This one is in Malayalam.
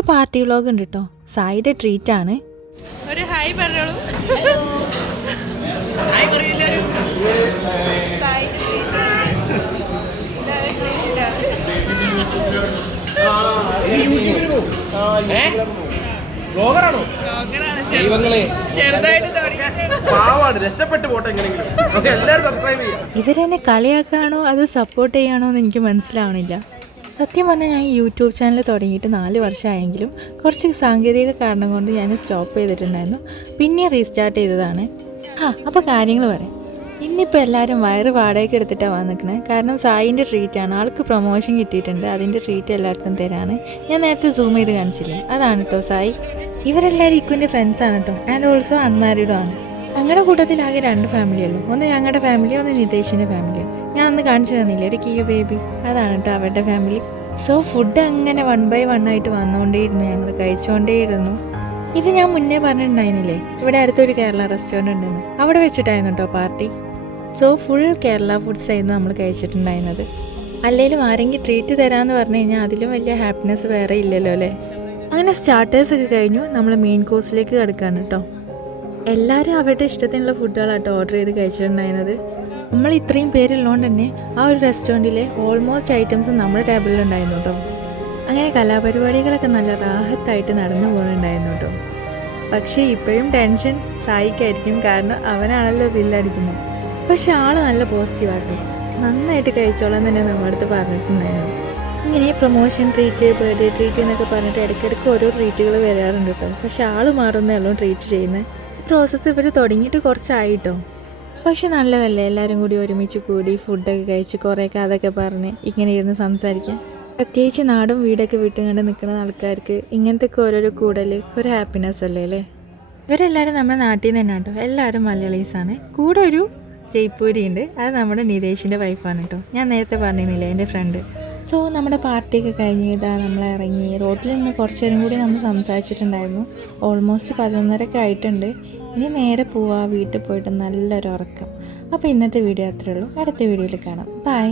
ഇന്നൊരു പാർട്ടി വ്ലോഗ് ഉണ്ട് കേട്ടോ. സായിയുടെ ട്രീറ്റ് ആണ്. ഒരു ഹായ് പറഞ്ഞോളൂ. ഇവരെന്നെ കളിയാക്കാണോ അത് സപ്പോർട്ട് ചെയ്യാണോ എന്ന് എനിക്ക് മനസ്സിലാവണില്ല. സത്യം പറഞ്ഞാൽ ഞാൻ യൂട്യൂബ് ചാനൽ തുടങ്ങിയിട്ട് 4 വർഷമായെങ്കിലും കുറച്ച് സാങ്കേതിക കാരണം കൊണ്ട് ഞാൻ സ്റ്റോപ്പ് ചെയ്തിട്ടുണ്ടായിരുന്നു. പിന്നെ റീസ്റ്റാർട്ട് ചെയ്തതാണ്. അപ്പോൾ കാര്യങ്ങൾ പറയാം. ഇന്നിപ്പോൾ എല്ലാവരും വയറ് വാടകയ്ക്ക് എടുത്തിട്ടാണ് വന്നിരിക്കണത്. കാരണം സായിൻ്റെ ട്രീറ്റാണ്. ആൾക്ക് പ്രൊമോഷൻ കിട്ടിയിട്ടുണ്ട്. അതിൻ്റെ ട്രീറ്റ് എല്ലാവർക്കും തരാണ്. ഞാൻ നേരത്തെ സൂം ചെയ്ത് കാണിച്ചില്ലേ, അതാണ് കേട്ടോ സായി. ഇവരെല്ലാവരും ഇക്കുവിൻ്റെ ഫ്രണ്ട്സാണ് കേട്ടോ. ആൻഡ് ഓൾസോ അൺമാരീഡും ആണ്. ഞങ്ങളുടെ കൂട്ടത്തിൽ ആകെ 2 ഫാമിലിയുള്ളൂ. ഒന്ന് ഞങ്ങളുടെ ഫാമിലി, ഒന്ന് നിതേഷിൻ്റെ ഫാമിലി. ഞാൻ അന്ന് കാണിച്ചു തന്നില്ലേ ഒരു കിയു ബേബി, അതാണ് കേട്ടോ അവരുടെ ഫാമിലി. സോ ഫുഡ് അങ്ങനെ 1 by 1 ആയിട്ട് വന്നുകൊണ്ടേയിരുന്നു. ഞങ്ങൾ കഴിച്ചുകൊണ്ടേയിരുന്നു. ഇത് ഞാൻ മുന്നേ പറഞ്ഞിട്ടുണ്ടായിരുന്നില്ലേ, ഇവിടെ അടുത്തൊരു കേരള റെസ്റ്റോറൻറ്റ് ഉണ്ടെന്ന്. അവിടെ വെച്ചിട്ടായിരുന്നു കേട്ടോ party. So full Kerala foods ആയിരുന്നു നമ്മൾ കഴിച്ചിട്ടുണ്ടായിരുന്നത്. അല്ലെങ്കിലും ആരെങ്കിലും ട്രീറ്റ് തരാമെന്ന് പറഞ്ഞു കഴിഞ്ഞാൽ അതിലും വലിയ ഹാപ്പിനെസ് വേറെ ഇല്ലല്ലോ അല്ലേ. അങ്ങനെ സ്റ്റാർട്ടേഴ്സൊക്കെ കഴിഞ്ഞു. നമ്മൾ മെയിൻ കോഴ്സിലേക്ക് കിടക്കുകയാണ് കേട്ടോ. എല്ലാവരും അവരുടെ ഇഷ്ടത്തിനുള്ള ഫുഡുകളാട്ടോ ഓർഡർ ചെയ്ത് കഴിച്ചിട്ടുണ്ടായിരുന്നത്. നമ്മൾ ഇത്രയും പേരുള്ളതുകൊണ്ട് തന്നെ ആ ഒരു റെസ്റ്റോറൻറ്റിലെ ഓൾമോസ്റ്റ് ഐറ്റംസ് നമ്മുടെ ടേബിളിലുണ്ടായിരുന്നു കേട്ടോ. അങ്ങനെ കലാപരിപാടികളൊക്കെ നല്ല റാഹത്തായിട്ട് നടന്നു പോകുന്നുണ്ടായിരുന്നു കേട്ടോ. പക്ഷേ ഇപ്പോഴും ടെൻഷൻ സായിക്കായിരിക്കും, കാരണം അവനാണല്ലോ ബില്ലടിക്കുന്നത്. പക്ഷെ ആൾ നല്ല പോസിറ്റീവാട്ടോ. നന്നായിട്ട് കഴിച്ചോളാൻ തന്നെ നമ്മുടെ അടുത്ത് പറഞ്ഞിട്ടുണ്ടായിരുന്നു. ഇങ്ങനെ പ്രൊമോഷൻ ട്രീറ്റ്, ബർത്ത്ഡേ ട്രീറ്റ് എന്നൊക്കെ പറഞ്ഞിട്ട് ഇടയ്ക്കിടയ്ക്ക് ഓരോ ട്രീറ്റുകൾ വരാറുണ്ട് കേട്ടോ. പക്ഷെ ആൾ മാറുന്നതല്ലോ ട്രീറ്റ് ചെയ്യുന്നത്. പ്രോസസ്സ് ഇവർ തുടങ്ങിയിട്ട് കുറച്ചായിട്ടോ. പക്ഷെ നല്ലതല്ലേ എല്ലാവരും കൂടി ഒരുമിച്ച് കൂടി ഫുഡൊക്കെ കഴിച്ച് കുറേയൊക്കെ അതൊക്കെ പറഞ്ഞ് ഇങ്ങനെ ഇരുന്ന് സംസാരിക്കാം. പ്രത്യേകിച്ച് നാടും വീടൊക്കെ വിട്ടുകൊണ്ട് നിൽക്കുന്ന ആൾക്കാർക്ക് ഇങ്ങനത്തെയൊക്കെ ഓരോരോ കൂടൽ ഒരു ഹാപ്പിനെസ് അല്ലേ അല്ലേ. ഇവരെല്ലാവരും നമ്മുടെ നാട്ടിൽ നിന്ന് തന്നെ കേട്ടോ. എല്ലാവരും മലയാളീസാണ്. കൂടെ ഒരു ജയ്പൂരി ഉണ്ട്. അത് നമ്മുടെ നിതേഷിൻ്റെ വൈഫാണ് കേട്ടോ. ഞാൻ നേരത്തെ പറഞ്ഞിരുന്നില്ലേ എൻ്റെ ഫ്രണ്ട്. സോ നമ്മുടെ പാർട്ടിയൊക്കെ കഴിഞ്ഞ് ഇതാ നമ്മൾ ഇറങ്ങി. റോട്ടിൽ നിന്ന് കുറച്ച് നേരം കൂടി നമ്മൾ സംസാരിച്ചിട്ടുണ്ടായിരുന്നു. ഓൾമോസ്റ്റ് 11:30 ആയിട്ടുണ്ട്. ഇനി നേരെ പോവാ വീട്ടിൽ പോയിട്ട് നല്ലൊരു ഉറക്കം. അപ്പോൾ ഇന്നത്തെ വീഡിയോ അത്രേ ഉള്ളൂ. അടുത്ത വീഡിയോയിൽ കാണാം. ബൈ.